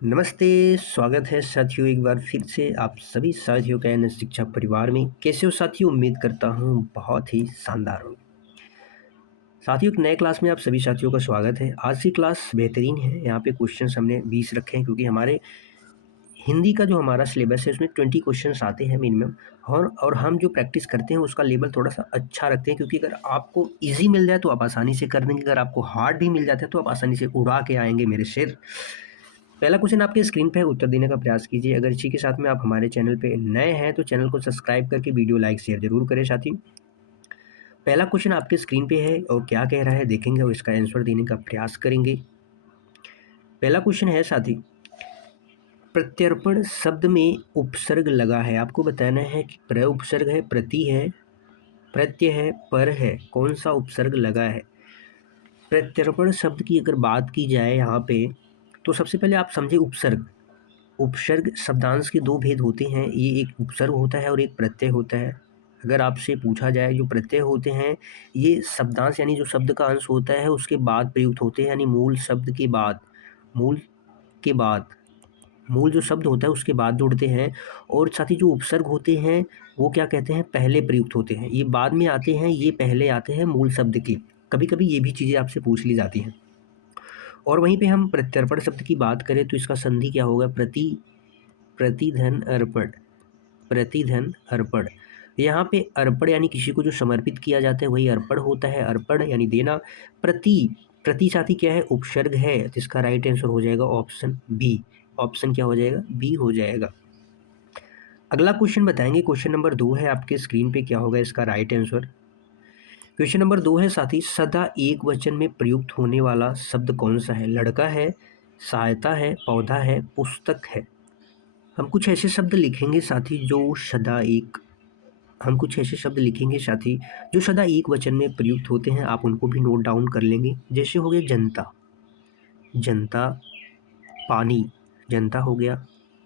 नमस्ते, स्वागत है साथियों एक बार फिर से आप सभी साथियों का एन एस शिक्षा परिवार में। कैसे हो साथियों? उम्मीद करता हूँ बहुत ही शानदार हो। साथियों, एक नए क्लास में आप सभी साथियों का स्वागत है। आज की क्लास बेहतरीन है। यहाँ पे क्वेश्चंस हमने 20 रखे हैं क्योंकि हमारे हिंदी का जो हमारा सिलेबस है उसमें 20 क्वेश्चंस आते हैं मिनिमम। और हम जो प्रैक्टिस करते हैं उसका लेवल थोड़ा सा अच्छा रखते हैं क्योंकि अगर आपको ईज़ी मिल जाए तो आप आसानी से कर देंगे, अगर आपको हार्ड भी मिल जाता है तो आप आसानी से उड़ा के आएँगे मेरे शेर। पहला क्वेश्चन आपके स्क्रीन पे है, उत्तर देने का प्रयास कीजिए। अगर इसी के साथ में आप हमारे चैनल पे नए हैं तो चैनल को सब्सक्राइब करके वीडियो लाइक शेयर जरूर करें साथी। पहला क्वेश्चन आपके स्क्रीन पे है और क्या कह रहा है देखेंगे और इसका आंसर देने का प्रयास करेंगे। पहला क्वेश्चन है साथी, प्रत्यर्पण शब्द में उपसर्ग लगा है। आपको बताना है कि प्र उपसर्ग है, प्रति है, प्रत्यय है, पर है, कौन सा उपसर्ग लगा है। प्रत्यर्पण शब्द की अगर बात की जाए यहाँ पे तो सबसे पहले आप समझे उपसर्ग। उपसर्ग शब्दांश के दो भेद होते हैं, ये एक उपसर्ग होता है और एक प्रत्यय होता है। अगर आपसे पूछा जाए जो प्रत्यय होते हैं ये शब्दांश यानी जो शब्द का अंश होता है उसके बाद प्रयुक्त होते हैं, यानी मूल शब्द के बाद, मूल के बाद, मूल जो शब्द होता है उसके बाद जुड़ते हैं। और साथ ही जो उपसर्ग होते हैं वो क्या कहते हैं, पहले प्रयुक्त होते हैं। ये बाद में आते हैं, ये पहले आते हैं मूल शब्द के। कभी कभी ये भी चीज़ें आपसे पूछ ली जाती हैं। और वहीं पे हम प्रत्यर्पण शब्द की बात करें तो इसका संधि क्या होगा, प्रतिधन अर्पण, प्रतिधन अर्पण। यहाँ पे अर्पण यानी किसी को जो समर्पित किया जाता है वही अर्पण होता है। अर्पण यानी देना। प्रति, प्रति साथी क्या है, उपसर्ग है, जिसका राइट आंसर हो जाएगा ऑप्शन बी। ऑप्शन क्या हो जाएगा, बी हो जाएगा। अगला क्वेश्चन बताएंगे, क्वेश्चन नंबर 2 है आपके स्क्रीन पे, क्या होगा इसका राइट आंसर। क्वेश्चन नंबर 2 है साथी, सदा एक वचन में प्रयुक्त होने वाला शब्द कौन सा है। लड़का है, सहायता है, पौधा है, पुस्तक है। हम कुछ ऐसे शब्द लिखेंगे साथी जो सदा एक, हम कुछ ऐसे शब्द लिखेंगे साथी जो सदा एक वचन में प्रयुक्त होते हैं। आप उनको भी नोट डाउन कर लेंगे। जैसे हो गया जनता, जनता, पानी, जनता हो गया,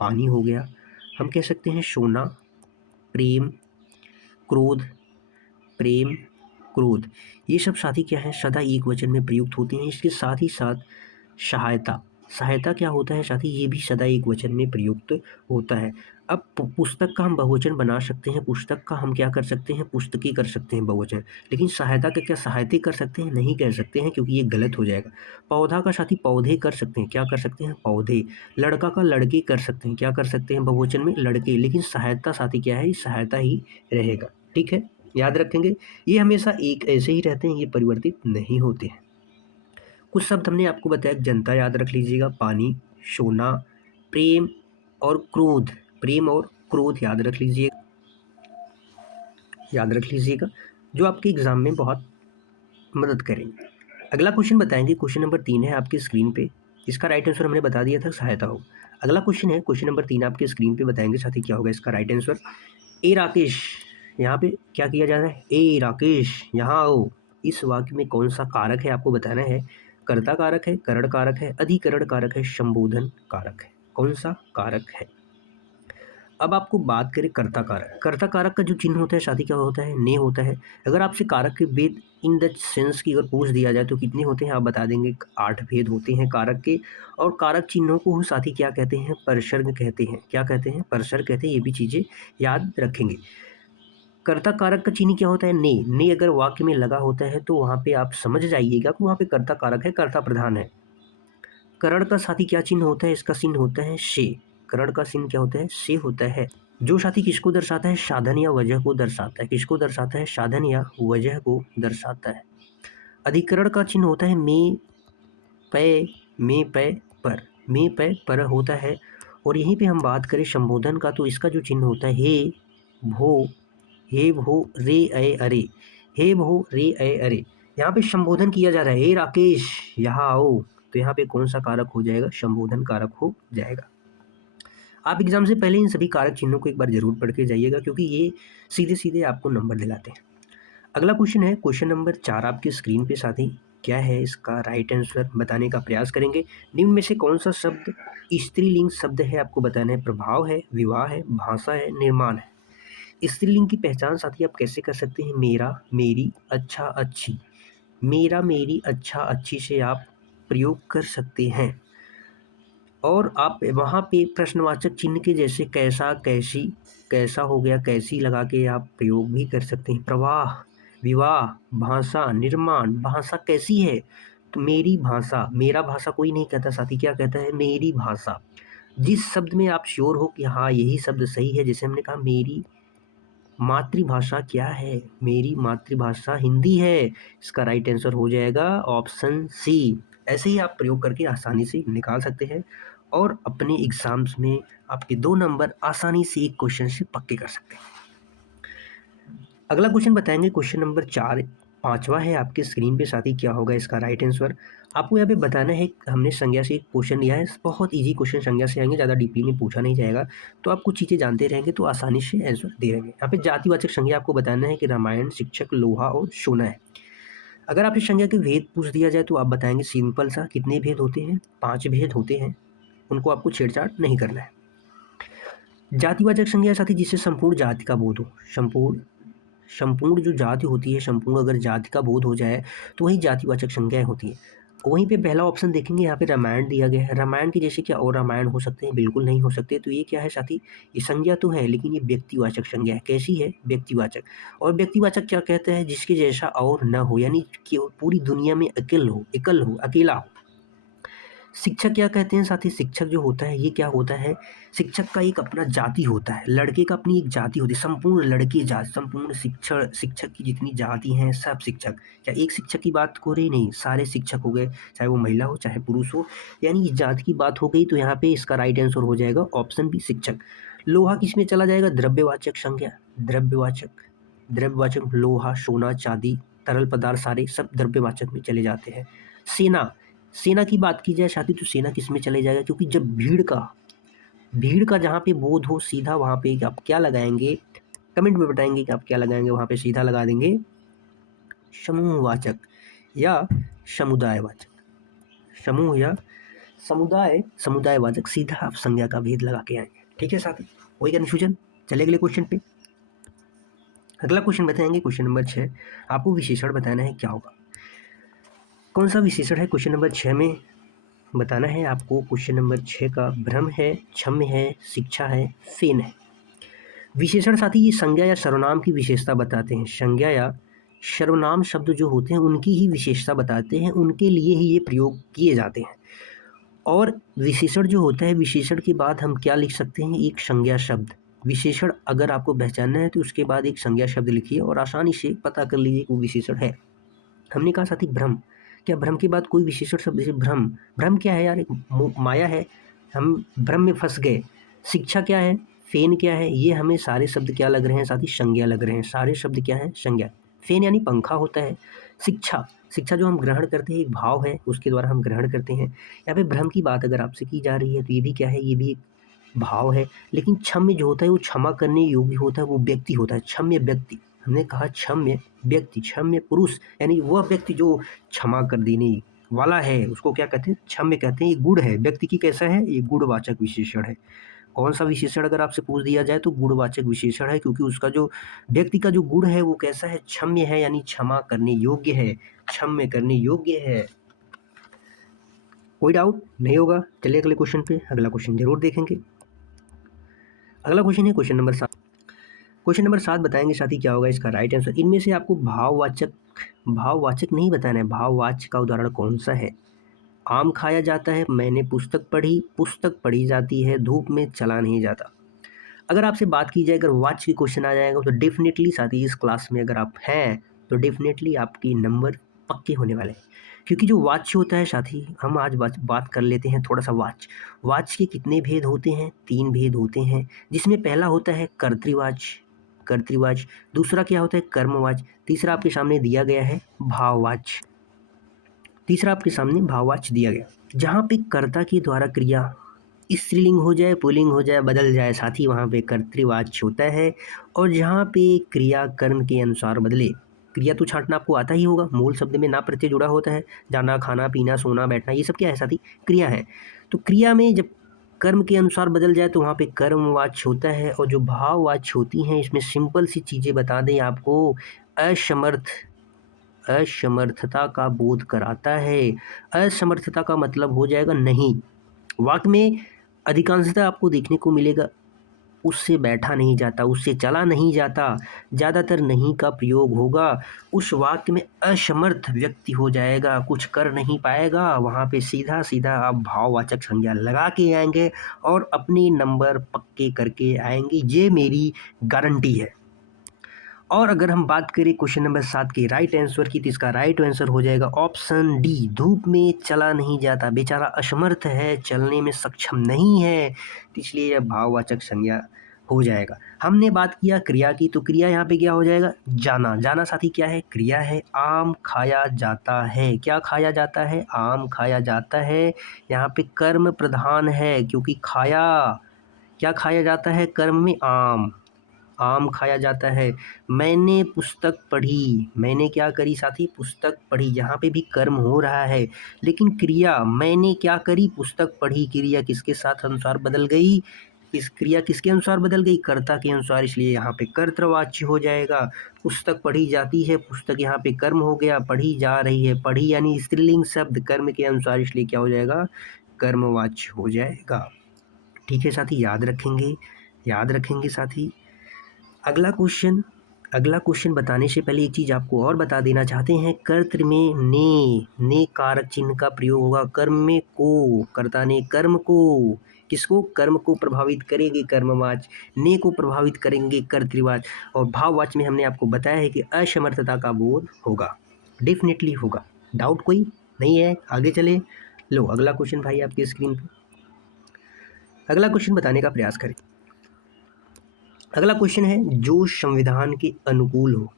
पानी हो गया। हम कह सकते हैं सोना, प्रेम, क्रोध, प्रेम, क्रोध। ये सब साथी क्या है, सदा एक वचन में प्रयुक्त होते हैं। इसके साथ ही साथ सहायता, सहायता क्या होता है साथी, ये भी सदा एक वचन में प्रयुक्त होता है। अब पुस्तक का हम बहुवचन बना सकते हैं, पुस्तक का हम क्या कर सकते हैं, पुस्तकी कर सकते हैं बहुवचन। लेकिन सहायता का क्या सहायते कर सकते हैं, नहीं कह सकते हैं क्योंकि ये गलत हो जाएगा। पौधा का साथी पौधे कर सकते हैं, क्या कर सकते हैं, पौधे। लड़का का लड़के कर सकते हैं, क्या कर सकते हैं बहुवचन में, लड़के। लेकिन सहायता साथी क्या है, सहायता ही रहेगा। ठीक है, याद रखेंगे। ये हमेशा एक ऐसे ही रहते हैं, ये परिवर्तित नहीं होते हैं। कुछ शब्द हमने आपको बताया, जनता याद रख लीजिएगा, पानी, सोना, प्रेम और क्रोध, प्रेम और क्रोध याद रख लीजिए, याद रख लीजिएगा, जो आपके एग्जाम में बहुत मदद करेंगे। अगला क्वेश्चन बताएंगे, क्वेश्चन नंबर 3 है आपकी स्क्रीन पे। इसका राइट आंसर हमने बता दिया था, सहायता हो। अगला क्वेश्चन है, क्वेश्चन नंबर 3 आपके स्क्रीन पे बताएंगे साथी क्या होगा इसका राइट आंसर। ए राकेश, यहाँ पे क्या किया जा रहा है, ए राकेश यहाँ आओ। इस वाक्य में कौन सा कारक है आपको बताना है। कर्ता कारक है, करण कारक है, अधिकरण कारक है, संबोधन कारक है, कौन सा कारक है। अब आपको बात करें कर्ता कारक। कर्ता कारक का जो चिन्ह होता है साथी क्या होता है, ने होता है। अगर आपसे कारक के भेद इन द सेंस की अगर पूछ दिया जाए तो कितने होते हैं आप बता देंगे, 8 भेद होते हैं कारक के। और कारक चिन्हों को साथी क्या कहते हैं, परसर्ग कहते हैं। क्या कहते हैं, परसर्ग कहते हैं। ये भी चीजें याद रखेंगे। कर्ता कारक का चिन्ह क्या होता है, ने। ने अगर वाक्य में लगा होता है तो वहां पे आप समझ जाइएगा कि वहां पे कर्ता कारक है, कर्ता प्रधान है। करण का साथी क्या चिन्ह होता है, इसका चिन्ह होता है से। करण का चिन्ह क्या होता है, से होता है। जो साथी किसको दर्शाता है, साधन या वजह को दर्शाता है। किसको दर्शाता है, साधन या वजह को दर्शाता है। अधिकरण का चिन्ह होता है में, पै, में, पै, पर। में, पै, पर होता है। और यहीं पे हम बात करें संबोधन का तो इसका जो चिन्ह होता है हे, भो, हे भो रे अय अरे, हे भो रे अय अरे। यहाँ पे संबोधन किया जा रहा है, हे राकेश यहाँ आओ। तो यहाँ पे कौन सा कारक हो जाएगा, संबोधन कारक हो जाएगा। आप एग्जाम से पहले इन सभी कारक चिन्हों को एक बार जरूर पढ़ के जाइएगा क्योंकि ये सीधे सीधे आपको नंबर दिलाते हैं। अगला क्वेश्चन है, क्वेश्चन नंबर 4 आपके स्क्रीन पे साथी। क्या है इसका राइट आंसर बताने का प्रयास करेंगे। निम्न में से कौन सा शब्द स्त्रीलिंग शब्द है आपको बताना है। प्रभाव है, विवाह है, भाषा है, निर्माण है। स्त्रीलिंग की पहचान साथी आप कैसे कर सकते हैं, मेरा, मेरी, अच्छा, अच्छी। मेरा, मेरी, अच्छा, अच्छी से आप प्रयोग कर सकते हैं। और आप वहाँ पे प्रश्नवाचक चिन्ह के जैसे कैसा, कैसी, कैसा हो गया, कैसी लगा के आप प्रयोग भी कर सकते हैं। प्रवाह, विवाह, भाषा, निर्माण, भाषा कैसी है? तो मेरी भाषा, मेरा भाषा कोई नहीं कहता साथी, क्या कहता है? मेरी भाषा। जिस शब्द में आप श्योर हो कि हाँ यही शब्द सही है, जैसे हमने कहा मेरी मातृभाषा क्या है? मेरी मातृभाषा हिंदी है। इसका राइट आंसर हो जाएगा ऑप्शन सी। ऐसे ही आप प्रयोग करके आसानी से निकाल सकते हैं और अपने एग्जाम्स में आपके 2 नंबर आसानी से एक क्वेश्चन से पक्के कर सकते हैं। अगला क्वेश्चन बताएंगे, क्वेश्चन नंबर 4, 5वां है आपके स्क्रीन पे साथी। क्या होगा इसका राइट आंसर? आपको यहाँ पे बताना है। हमने संज्ञा से एक क्वेश्चन लिया है, बहुत इजी क्वेश्चन संज्ञा से आएंगे, ज़्यादा डीपली में पूछा नहीं जाएगा, तो आप कुछ चीज़ें जानते रहेंगे तो आसानी से आंसर दे रहेंगे। यहाँ पे जातिवाचक संज्ञा आपको बताना है कि रामायण, शिक्षक, लोहा और सोना है। अगर आपसे संज्ञा के भेद पूछ दिया जाए तो आप बताएंगे सिंपल सा, कितने भेद होते हैं? 5 भेद होते हैं, उनको आपको छेड़छाड़ नहीं करना है। जातिवाचक संज्ञा साथी जिससे संपूर्ण जाति का बोध हो। संपूर्ण जो जाति होती है, संपूर्ण अगर जाति का बोध हो जाए तो वही जातिवाचक संज्ञाएं होती है। वहीं पे पहला ऑप्शन देखेंगे, यहाँ पे रामायण दिया गया है। रामायण के जैसे क्या और रामायण हो सकते हैं? बिल्कुल नहीं हो सकते। तो ये क्या है साथी? ये संज्ञा तो है लेकिन ये व्यक्तिवाचक संज्ञा है। कैसी है? व्यक्तिवाचक। और व्यक्तिवाचक क्या कहते हैं? जिसके जैसा और न हो, यानी कि पूरी दुनिया में एकल हो, अकेला हो। शिक्षक क्या कहते हैं साथी? शिक्षक जो होता है ये क्या होता है? शिक्षक का एक अपना जाति होता है, लड़के का अपनी एक जाति होती है, संपूर्ण लड़के जाति, संपूर्ण शिक्षक की जितनी जाति हैं सब शिक्षक। क्या एक शिक्षक की बात हो रही? नहीं, सारे शिक्षक हो गए, चाहे वो महिला हो चाहे पुरुष हो, यानी जाति की बात हो गई। तो यहाँ पे इसका राइट आंसर हो जाएगा ऑप्शन बी, शिक्षक। लोहा किस में चला जाएगा? द्रव्यवाचक संज्ञा। द्रव्यवाचक लोहा, सोना, चांदी, तरल पदार्थ सारे सब द्रव्यवाचक में चले जाते हैं। सेना की बात की जाए साथी तो सेना किस में चले जाएगा? क्योंकि जब भीड़ का जहाँ पे बोध हो सीधा वहाँ पे आप क्या लगाएंगे? कमेंट में बताएंगे कि आप क्या लगाएंगे। वहाँ पे सीधा लगा देंगे समूहवाचक या समुदायवाचक। समूह या समुदायवाचक, सीधा आप संज्ञा का भेद लगा के आएंगे। ठीक है साथी, कोई कन्फ्यूजन? चले अगले क्वेश्चन पे। अगला क्वेश्चन बताएंगे, क्वेश्चन नंबर 6। आपको विशेषण बताना है, क्या होगा? कौन सा विशेषण है? क्वेश्चन नंबर 6 में बताना है आपको। क्वेश्चन नंबर 6 का भ्रम है, क्षम्य है, शिक्षा है, फेन है। विशेषण साथी ये संज्ञा या सर्वनाम की विशेषता बताते हैं। संज्ञा या सर्वनाम शब्द जो होते हैं उनकी ही विशेषता बताते हैं, उनके लिए ही ये प्रयोग किए जाते हैं। और विशेषण जो होता है, विशेषण के बाद हम क्या लिख सकते हैं? एक संज्ञा शब्द। विशेषण अगर आपको पहचानना है तो उसके बाद एक संज्ञा शब्द लिखिए और आसानी से पता कर लीजिए कि वो विशेषण है। हमने कहा साथी भ्रम, क्या भ्रम के बाद कोई विशेषण शब्द? जैसे भ्रम क्या है यार? एक माया है, हम भ्रम में फंस गए। शिक्षा क्या है? फेन क्या है? ये हमें सारे शब्द क्या लग रहे हैं साथी? संज्ञा लग रहे हैं। सारे शब्द क्या है? संज्ञा। फेन यानी पंखा होता है। शिक्षा जो हम ग्रहण करते हैं, एक भाव है, उसके द्वारा हम ग्रहण करते हैं। यहाँ पे भ्रम की बात अगर आपसे की जा रही है तो ये भी क्या है? ये भी एक भाव है। लेकिन क्षम्य जो होता है वो क्षमा करने योग्य होता है, वो व्यक्ति होता है। क्षम्य व्यक्ति, हमने कहा क्षम्य व्यक्ति, क्षम्य पुरुष, यानी वह व्यक्ति जो क्षमा कर देने वाला है उसको क्या कहते हैं? क्षम्य कहते हैं। ये गुण है व्यक्ति की। कैसा है? ये गुणवाचक विशेषण है। कौन सा विशेषण अगर आपसे पूछ दिया जाए तो गुणवाचक विशेषण है, क्योंकि उसका जो व्यक्ति का जो गुण है वो कैसा है? क्षम्य है, यानी क्षमा करने योग्य है, क्षम्य करने योग्य है। कोई डाउट नहीं होगा? चलिए अगले क्वेश्चन पे। अगला क्वेश्चन जरूर देखेंगे। अगला क्वेश्चन है क्वेश्चन नंबर 7। क्वेश्चन नंबर 7 बताएंगे साथी, क्या होगा इसका राइट आंसर? इनमें से आपको भाववाचक नहीं बताना है। भाववाचक का उदाहरण कौन सा है? आम खाया जाता है, मैंने पुस्तक पढ़ी जाती है, धूप में चला नहीं जाता। अगर आपसे बात की जाए, अगर वाच्य की क्वेश्चन आ जाएगा तो डेफिनेटली साथी इस क्लास में अगर आप हैं तो डेफिनेटली आपके नंबर पक्के होने वाले हैं। क्योंकि जो वाच्य होता है साथी, हम आज बात कर लेते हैं थोड़ा सा वाच्य के कितने भेद होते हैं? 3 भेद होते हैं, जिसमें पहला होता है कर्तृवाच्य, दूसरा क्या होता है? कर्मवाच्य, तीसरा आपके सामने दिया गया है भाववाच्य। दिया गया, जहाँ पे कर्ता के द्वारा क्रिया स्त्रीलिंग हो जाए, पुल्लिंग हो जाए, बदल जाए साथी, वहाँ पे कर्तृवाच्य होता है। और जहाँ पे क्रिया कर्म के अनुसार बदले, क्रिया तो छांटना आपको आता ही होगा, मूल शब्द में ना प्रत्यय जुड़ा होता है। जाना, खाना, पीना, सोना, बैठना, ये सब क्या है साथी? क्रिया है। तो क्रिया में जब कर्म के अनुसार बदल जाए तो वहाँ पे कर्मवाच्य होता है। और जो भाववाच्य होती हैं, इसमें सिंपल सी चीज़ें बता दें आपको। असमर्थता का बोध कराता है। असमर्थता का मतलब हो जाएगा नहीं, वाक्य में अधिकांशतः आपको देखने को मिलेगा उससे बैठा नहीं जाता, उससे चला नहीं जाता, ज़्यादातर नहीं का प्रयोग होगा। उस वाक्य में असमर्थ व्यक्ति हो जाएगा, कुछ कर नहीं पाएगा, वहाँ पे सीधा-सीधा आप भाववाचक संज्ञा लगा के आएँगे और अपने नंबर पक्के करके आएँगे, ये मेरी गारंटी है। और अगर हम बात करें क्वेश्चन नंबर 7 के राइट आंसर की, तो इसका राइट आंसर हो जाएगा ऑप्शन डी, धूप में चला नहीं जाता, बेचारा असमर्थ है, चलने में सक्षम नहीं है, तो इसलिए यह भाववाचक संज्ञा हो जाएगा। हमने बात किया क्रिया की, तो क्रिया यहाँ पे क्या हो जाएगा? जाना। जाना साथी क्या है? क्रिया है। आम खाया जाता है, क्या खाया जाता है? आम खाया जाता है। यहाँ पे कर्म प्रधान है, क्योंकि खाया, क्या खाया जाता है कर्म में? आम, आम खाया जाता है। मैंने पुस्तक पढ़ी, मैंने क्या करी साथी? पुस्तक पढ़ी, यहाँ पे भी कर्म हो रहा है, लेकिन क्रिया मैंने क्या करी? पुस्तक पढ़ी, क्रिया किसके साथ अनुसार बदल गई? इस क्रिया किसके अनुसार बदल गई? कर्ता के अनुसार, इसलिए यहाँ पे कर्तृवाच्य हो जाएगा। पुस्तक पढ़ी जाती है, पुस्तक यहाँ पे कर्म हो गया, पढ़ी जा रही है, पढ़ी यानी स्त्रीलिंग शब्द कर्म के अनुसार, इसलिए क्या हो जाएगा? कर्मवाच्य हो जाएगा। ठीक है साथी, याद रखेंगे, याद रखेंगे साथी। अगला क्वेश्चन बताने से पहले एक चीज़ आपको और बता देना चाहते हैं। कर्तृ में ने कारक चिन्ह का प्रयोग होगा। कर्म में को, कर्ता ने कर्म को, किसको? कर्म को प्रभावित करेंगे कर्मवाच, ने को प्रभावित करेंगे कर्तृवाच, और भाववाच में हमने आपको बताया है कि असमर्थता का बोध होगा, डेफिनेटली होगा। डाउट कोई नहीं है? आगे चले। लो अगला क्वेश्चन भाई आपकी स्क्रीन पर, अगला क्वेश्चन बताने का प्रयास करें। अगला क्वेश्चन है, जो संविधान के अनुकूल हो,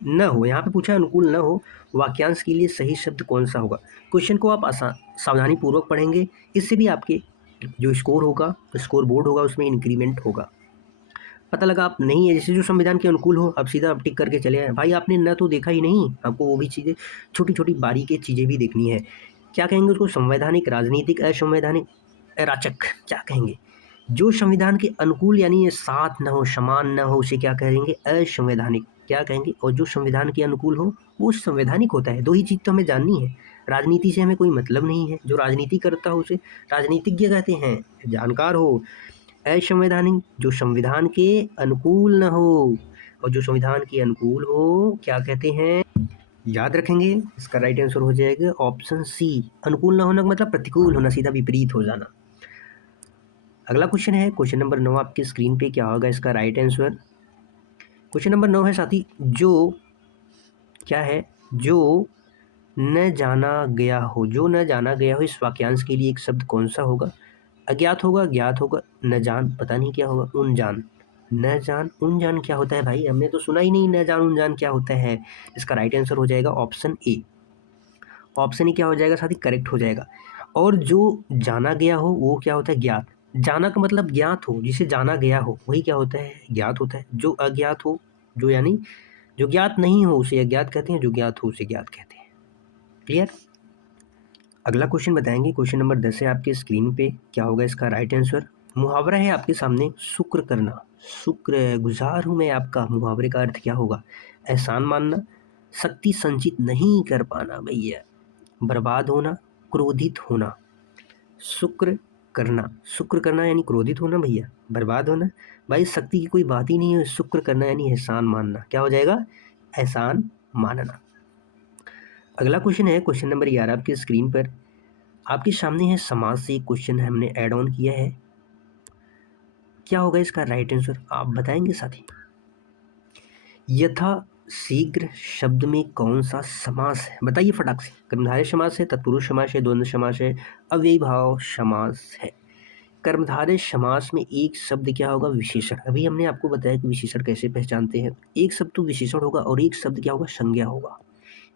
न हो, यहाँ पे पूछा अनुकूल न हो, वाक्यांश के लिए सही शब्द कौन सा होगा? क्वेश्चन को आप सावधानी पूर्वक पढ़ेंगे, इससे भी आपके जो स्कोर होगा, स्कोर बोर्ड होगा, उसमें इंक्रीमेंट होगा। पता लगा आप नहीं है, जैसे जो संविधान के अनुकूल हो, अब सीधा आप टिक करके चले आए। भाई आपने न तो देखा ही नहीं, आपको वो भी चीज़ें, छोटी छोटी बारीकी चीज़ें भी देखनी है। क्या कहेंगे उसको? संवैधानिक, राजनीतिक, असंवैधानिक, अराचक, क्या कहेंगे? जो संविधान के अनुकूल यानी ये साथ न हो, समान न हो, उसे क्या कहेंगे? असंवैधानिक, क्या कहेंगे? और जो संविधान के अनुकूल हो वो संवैधानिक होता है। दो ही चीज़ तो हमें जाननी है, राजनीति से हमें कोई मतलब नहीं है, जो राजनीति करता हो उसे राजनीतिज्ञ कहते हैं, जानकार हो। असंवैधानिक, जो संविधान के अनुकूल न हो, और जो संविधान के अनुकूल हो क्या कहते हैं? याद रखेंगे, इसका राइट आंसर हो जाएगा ऑप्शन सी, अनुकूल न होना का मतलब प्रतिकूल होना, सीधा विपरीत हो जाना। अगला क्वेश्चन है क्वेश्चन नंबर 9 आपकी स्क्रीन पे, क्या होगा इसका राइट आंसर? क्वेश्चन नंबर 9 है साथी, जो क्या है? जो न जाना गया हो, जो न जाना गया हो, इस वाक्यांश के लिए एक शब्द कौन सा होगा? अज्ञात होगा, ज्ञात होगा, न जान, पता नहीं क्या होगा, उन जान, न जान उन जान क्या होता है भाई? हमने तो सुना ही नहीं न जान उन जान क्या होता है। इसका राइट आंसर हो जाएगा ऑप्शन ए, ऑप्शन ए क्या हो जाएगा साथी? करेक्ट हो जाएगा। और जो जाना गया हो वो क्या होता है? ज्ञात। जाना का मतलब ज्ञात हो, जिसे जाना गया हो वही क्या होता है? ज्ञात होता है। जो अज्ञात हो, जो यानी जो ज्ञात नहीं हो उसे अज्ञात कहते हैं, जो ज्ञात हो उसे ज्ञात कहते हैं। क्लियर? अगला क्वेश्चन बताएंगे, क्वेश्चन नंबर 10 है आपके स्क्रीन पे, क्या होगा इसका राइट आंसर? मुहावरा है आपके सामने, शुक्र करना, शुक्र गुजार हूँ मैं आपका, मुहावरे का अर्थ क्या होगा? एहसान मानना, शक्ति संचित नहीं कर पाना भैया, बर्बाद होना, क्रोधित होना। शुक्र करना, शुक्र करना यानी क्रोधित होना भैया, बर्बाद होना भाई, शक्ति की कोई बात ही नहीं है। शुक्र करना यानी एहसान मानना, क्या हो जाएगा? एहसान मानना। अगला क्वेश्चन है क्वेश्चन नंबर 11 आपकी स्क्रीन पर, आपके सामने है, समाज से एक क्वेश्चन हमने ऐड ऑन किया है, क्या होगा इसका राइट आंसर? आप बताएंगे साथी। यथा शीघ्र शब्द में कौन सा समास है? बताइए फटाक से। कर्मधारय समास है, तत्पुरुष समास है, द्वंद्व समास है, अव्ययी भाव समास है। कर्मधारय समास में एक शब्द क्या होगा? विशेषण। अभी हमने आपको बताया कि विशेषण कैसे पहचानते हैं। एक शब्द तो विशेषण होगा और एक शब्द क्या होगा? संज्ञा होगा।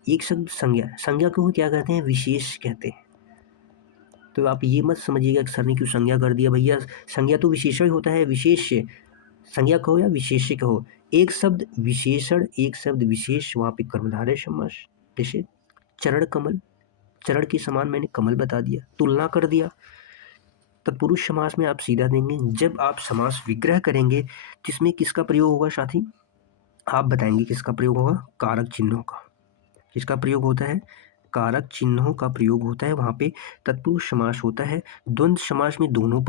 एक शब्द संज्ञा, संज्ञा को क्या कहते हैं? विशेष कहते हैं। तो आप ये मत समझिएगा कि सर ने क्यों संज्ञा कर दिया भैया, संज्ञा तो विशेषण होता है, विशेष संज्ञा कहो या विशेष्य कहो, एक शब्द विशेषण, एक शब्द विशेष, वहाँ पे कर्मधारय समास। जैसे चरण कमल, चरण के समान मैंने कमल बता दिया, तुलना कर दिया। तत्पुरुष समास में आप सीधा देंगे, जब आप समास विग्रह करेंगे जिसमें किसका प्रयोग होगा साथी? आप बताएंगे किसका प्रयोग होगा? कारक चिन्हों का। किसका प्रयोग होता है? कारक चिन्हों का प्रयोग होता है वहाँ पे तत्पुरुष समास होता है। द्वंद्व समास में दोनों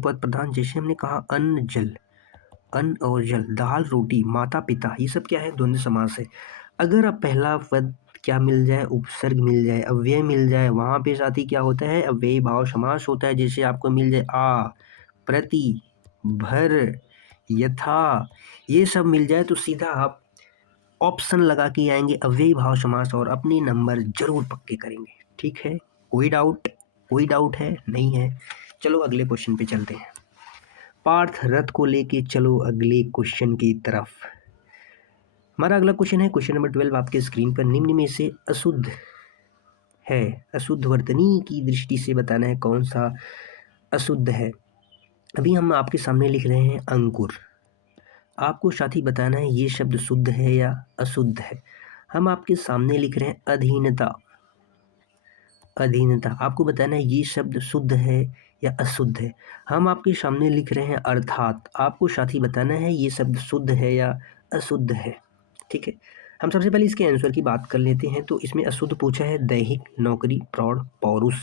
पद प्रधान, जैसे हमने कहा अन्न जल, अन्न और जल, दाल रोटी, माता पिता, ये सब क्या है, द्वंद्व समास है। अगर अब पहला पद क्या मिल जाए, उपसर्ग मिल जाए, अव्यय मिल जाए, वहाँ पे साथी क्या होता है, अव्ययी भाव समास होता है। जैसे आपको मिल जाए आ, प्रति, भर, यथा, ये सब मिल जाए तो सीधा आप ऑप्शन लगा के आएंगे अव्ययी भाव समास और अपने नंबर जरूर पक्के करेंगे। ठीक है, कोई डाउट है? नहीं है। चलो अगले क्वेश्चन पे चलते हैं। पार्थ रथ को लेके चलो अगले क्वेश्चन की तरफ। हमारा अगला क्वेश्चन है क्वेश्चन नंबर 12 आपके स्क्रीन पर। निम्न में से अशुद्ध है, अशुद्ध वर्तनी की दृष्टि से बताना है कौन सा अशुद्ध है। अभी हम आपके सामने लिख रहे हैं अंकुर, आपको साथ ही बताना है ये शब्द शुद्ध है या अशुद्ध है। हम आपके सामने लिख रहे हैं अधीनता, आपको बताना है ये शब्द शुद्ध है या अशुद्ध है। हम आपके सामने लिख रहे हैं अर्थात, आपको साथ ही बताना है ये शब्द शुद्ध है या अशुद्ध है। ठीक है, हम सबसे पहले इसके आंसर की बात कर लेते हैं। तो इसमें अशुद्ध पूछा है दैहिक, नौकरी, प्रौढ़, पौरुष।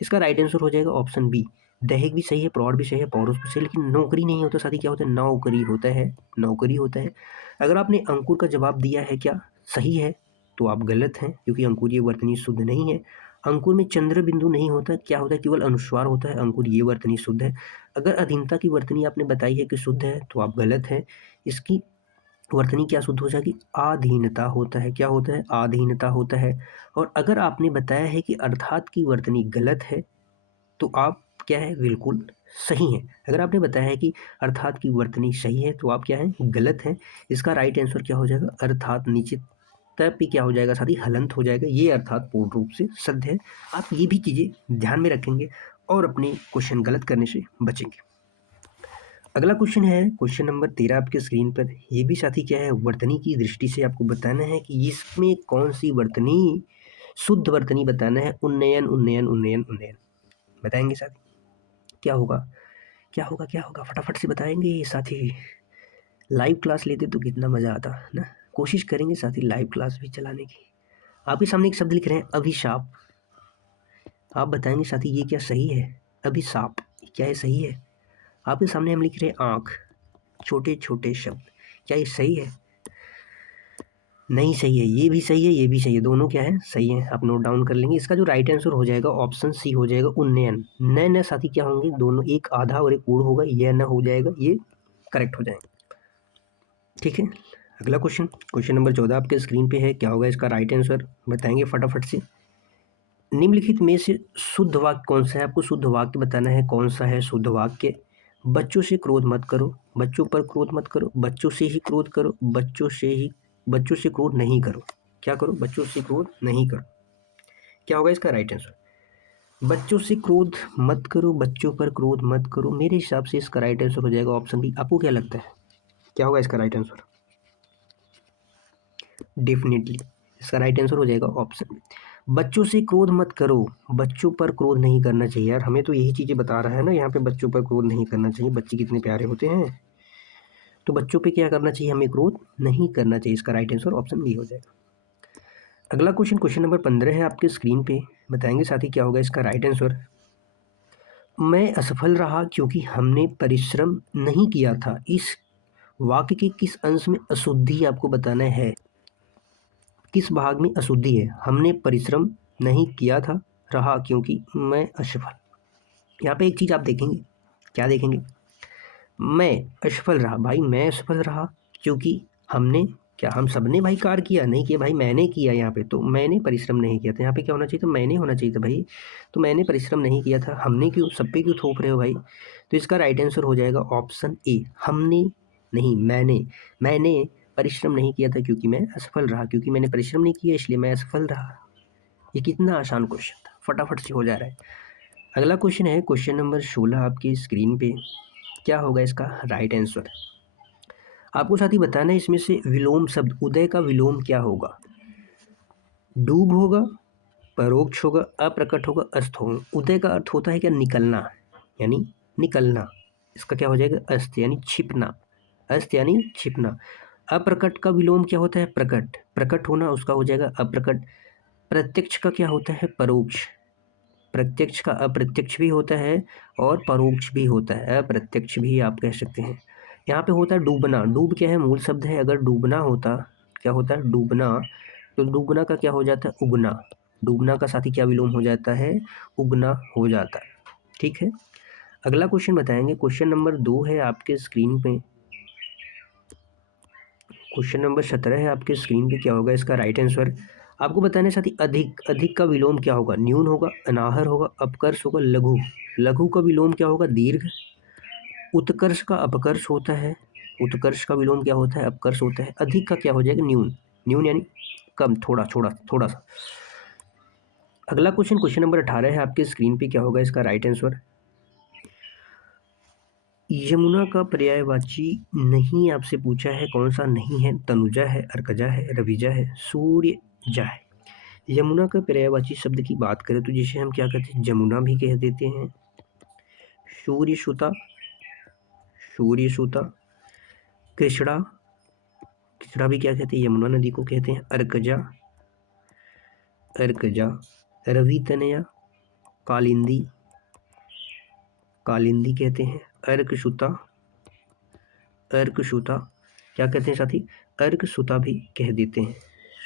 इसका राइट आंसर हो जाएगा ऑप्शन बी। दैहिक भी सही है, प्रौढ़ भी सही है, पौरुष भी सही है, लेकिन नौकरी नहीं होता साथी, क्या होता है, नौकरी होता है। अगर आपने अंकुर का जवाब दिया है क्या सही है, तो आप गलत हैं, क्योंकि अंकुर ये वर्तनी शुद्ध नहीं है। अंकुर में चंद्र बिंदु नहीं होता, क्या होता है, केवल अनुस्वार होता है। अंकुर ये वर्तनी शुद्ध है। अगर अधीनता की वर्तनी आपने बताई है कि शुद्ध है, तो आप गलत हैं। इसकी वर्तनी क्या शुद्ध हो जाएगी, आधीनता होता है। क्या होता है, आधीनता होता है। और अगर आपने बताया है कि अर्थात की वर्तनी गलत है, तो आप क्या है, बिल्कुल सही हैं। अगर आपने बताया है कि अर्थात की वर्तनी सही है, तो आप क्या है, गलत हैं। इसका राइट आंसर क्या हो जाएगा, अर्थात नीचे तब भी क्या हो जाएगा साथी, हलंत हो जाएगा। ये अर्थात पूर्ण रूप से सत्य है। आप ये भी चीज़ें ध्यान में रखेंगे और अपने क्वेश्चन गलत करने से बचेंगे। अगला क्वेश्चन है क्वेश्चन नंबर 13 आपके स्क्रीन पर। ये भी साथी क्या है, वर्तनी की दृष्टि से आपको बताना है कि इसमें कौन सी वर्तनी शुद्ध वर्तनी बताना है। उन्नयन, उन्नयन, उन्नयन, उन्नयन बताएंगे साथी। क्या होगा, क्या होगा, क्या होगा, फटाफट से बताएंगे साथी। लाइव क्लास लेते तो कितना मज़ा आता ना। कोशिश करेंगे साथी लाइव क्लास भी चलाने की। आपके सामने एक शब्द लिख रहे हैं अभिशाप, आप बताएंगे साथी ये क्या सही है, अभिशाप क्या है, सही है। आपके सामने हम लिख रहे हैं आँख, छोटे छोटे शब्द, क्या ये सही है, नहीं सही है। ये भी सही है, ये भी सही है, दोनों क्या है, सही है। आप नोट डाउन कर लेंगे। इसका जो राइट आंसर हो जाएगा ऑप्शन सी हो जाएगा, उन्नयन। नए नए साथी क्या होंगे, दोनों, एक आधा और एक पूर्ण होगा, यह न हो जाएगा, ये करेक्ट हो जाएगा। ठीक है, अगला क्वेश्चन, क्वेश्चन नंबर 14 आपके स्क्रीन पे है। क्या होगा इसका राइट आंसर, बताएंगे फटाफट से। निम्नलिखित में से शुद्ध वाक्य कौन सा है, आपको शुद्ध वाक्य बताना है कौन सा है शुद्ध वाक्य। बच्चों से क्रोध मत करो, बच्चों पर क्रोध मत करो, बच्चों से ही क्रोध करो, बच्चों से क्रोध नहीं करो। क्या करो, बच्चों से क्रोध नहीं करो। क्या होगा इसका राइट आंसर, बच्चों से क्रोध मत करो, बच्चों पर क्रोध मत करो। मेरे हिसाब से इसका राइट आंसर हो जाएगा ऑप्शन बी। आपको क्या लगता है, क्या होगा इसका राइट आंसर, डेफिनेटली इसका राइट आंसर हो जाएगा ऑप्शन बी। बच्चों से क्रोध मत करो, बच्चों पर क्रोध नहीं करना चाहिए। यार हमें तो यही चीज़ें बता रहा है ना यहाँ पे, बच्चों पर क्रोध नहीं करना चाहिए। बच्चे कितने प्यारे होते हैं, तो बच्चों पे क्या करना चाहिए, हमें क्रोध नहीं करना चाहिए। इसका राइट आंसर ऑप्शन बी हो जाएगा। अगला क्वेश्चन, क्वेश्चन नंबर 15 है आपके स्क्रीन पे। बताएंगे साथी क्या होगा इसका राइट आंसर। मैं असफल रहा क्योंकि हमने परिश्रम नहीं किया था। इस वाक्य के किस अंश में अशुद्धि आपको बताना है, किस भाग में अशुद्धि है। हमने परिश्रम नहीं किया था, रहा क्योंकि मैं असफल। यहाँ पे एक चीज़ आप देखेंगे, क्या देखेंगे, मैं असफल रहा। भाई मैं असफल रहा क्योंकि हमने, क्या हम सब ने भाई कार्य किया, नहीं किया भाई, मैंने किया। यहाँ पे तो मैंने परिश्रम नहीं किया था, यहाँ पे क्या होना चाहिए, तो मैंने होना चाहिए था भाई। तो मैंने परिश्रम नहीं किया था, हमने क्यों, सब पे क्यों थोप रहे हो भाई। तो इसका राइट आंसर हो जाएगा ऑप्शन ए, हमने नहीं, मैंने परिश्रम नहीं किया था क्योंकि मैं असफल रहा, क्योंकि मैंने परिश्रम नहीं किया इसलिए मैं असफल रहा। ये कितना आसान क्वेश्चन था, फटाफट से हो जा रहा है। अगला क्वेश्चन है क्वेश्चन नंबर 16 आपकी स्क्रीन पे। क्या होगा इसका राइट आंसर, आपको साथ ही बताना है इसमें से विलोम शब्द, उदय का विलोम क्या होगा। डूब होगा, परोक्ष होगा, अप्रकट होगा, अस्त होगा। उदय का अर्थ होता है क्या, निकलना, यानी निकलना। इसका क्या हो जाएगा, अस्त यानी छिपना, अस्त यानी छिपना। अप्रकट का विलोम क्या होता है, प्रकट, प्रकट होना, उसका हो जाएगा अप्रकट। प्रत्यक्ष का क्या होता है? परोक्ष। प्रत्यक्ष का अप्रत्यक्ष भी होता है और परोक्ष भी होता है, अप्रत्यक्ष भी आप कह सकते हैं। यहाँ पे होता है डूबना। डूब क्या है? मूल शब्द है। अगर डूबना होता, क्या होता है? डूबना। तो डूबना का क्या हो जाता है? उगना। डूबना का साथ ही क्या विलोम हो जाता है? उगना हो जाता है। ठीक है, अगला क्वेश्चन बताएंगे। क्वेश्चन नंबर 2 है आपके स्क्रीन पे। क्वेश्चन नंबर 17 है आपके स्क्रीन पे। क्या होगा इसका राइट आंसर? आपको बताने साथ ही अधिक। अधिक का विलोम क्या होगा? न्यून होगा, अनाहर होगा, अपकर्ष होगा, लघु। लघु का विलोम क्या होगा? दीर्घ। उत्कर्ष का अपकर्ष होता है। उत्कर्ष का विलोम क्या होता है? अपकर्ष होता है। अधिक का क्या हो जाएगा? न्यून। न्यून यानी कम, थोड़ा थोड़ा थोड़ा सा। अगला क्वेश्चन, क्वेश्चन नंबर 18 है आपके स्क्रीन पे। क्या होगा इसका राइट आंसर? यमुना का पर्यायवाची नहीं आपसे पूछा है, कौन सा नहीं है? तनुजा है, अर्कजा है, रविजा है, सूर्यजा है। यमुना का पर्यायवाची शब्द की बात करें तो जिसे हम क्या कहते हैं? जमुना भी कह देते हैं। सूर्यसुता, सूर्यसुता। कृष्णा, कृष्णा भी क्या कहते हैं? यमुना नदी को कहते हैं। अर्कजा, अर्कजा। रवि तनया, कालिंदी, कालिंदी कहते हैं। अर्कसुता, अर्कसुता क्या कहते हैं साथी? अर्कसुता भी कह देते हैं।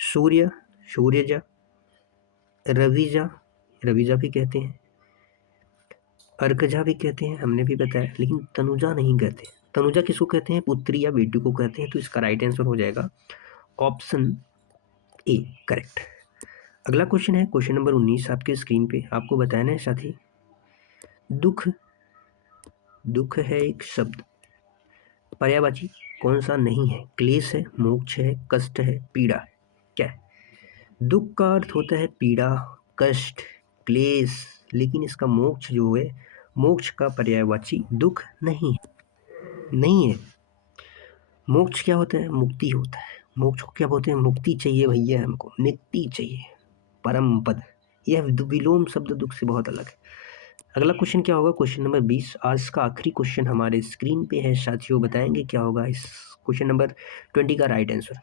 सूर्य, सूर्यजा। रविजा, रविजा भी कहते हैं। अर्कजा भी कहते हैं, हमने भी बताया। लेकिन तनुजा नहीं कहते। तनुजा किसको कहते हैं? पुत्री या बेटी को कहते हैं। तो इसका राइट आंसर हो जाएगा ऑप्शन ए, करेक्ट। अगला क्वेश्चन है क्वेश्चन नंबर 19 आपके स्क्रीन पे। आपको बताना है साथी, दुख। दुख है एक शब्द, पर्यायवाची कौन सा नहीं है? क्लेश है, मोक्ष है, कष्ट है, पीड़ा है। क्या है? दुख का अर्थ होता है पीड़ा, कष्ट, क्लेश। लेकिन इसका मोक्ष जो है, मोक्ष का पर्यायवाची दुख नहीं है। नहीं है। मोक्ष क्या होता है? मुक्ति होता है। मोक्ष को क्या बोलते हैं? मुक्ति चाहिए भैया, हमको मुक्ति चाहिए, परम पद। यह विलोम शब्द दुख से बहुत अलग है। अगला क्वेश्चन क्या होगा? क्वेश्चन नंबर 20 आज का आखिरी क्वेश्चन हमारे स्क्रीन पे है साथियों। बताएंगे क्या होगा इस क्वेश्चन नंबर 20 का राइट आंसर?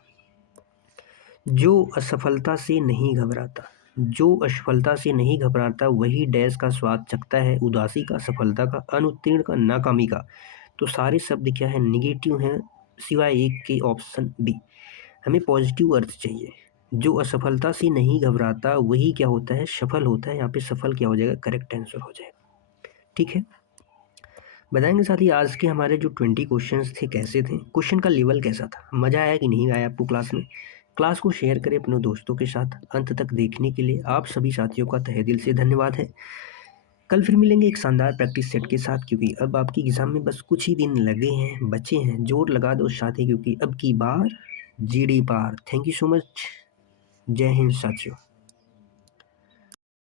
जो असफलता से नहीं घबराता, जो असफलता से नहीं घबराता वही डैश का स्वाद चखता है। उदासी का, सफलता का, अनुत्तीर्ण का, नाकामी का। तो सारे शब्द क्या है? निगेटिव हैं, सिवाय एक के, ऑप्शन बी। हमें पॉजिटिव अर्थ चाहिए। जो असफलता से नहीं घबराता वही क्या होता है? सफल होता है। यहाँ पे सफल क्या हो जाएगा? करेक्ट आंसर हो जाएगा। ठीक है, बताएंगे साथ ही आज के हमारे जो 20 क्वेश्चंस थे कैसे थे, क्वेश्चन का लेवल कैसा था, मज़ा आया कि नहीं आया आपको क्लास में। क्लास को शेयर करें अपने दोस्तों के साथ। अंत तक देखने के लिए आप सभी साथियों का तहे दिल से धन्यवाद है। कल फिर मिलेंगे एक शानदार प्रैक्टिस सेट के साथ, क्योंकि अब आपकी एग्ज़ाम में बस कुछ ही दिन लगे हैं, बचे हैं। जोर लगा दो साथी, क्योंकि अब की बार जीडी पार। Thank you so much. जय हिंद साथियों।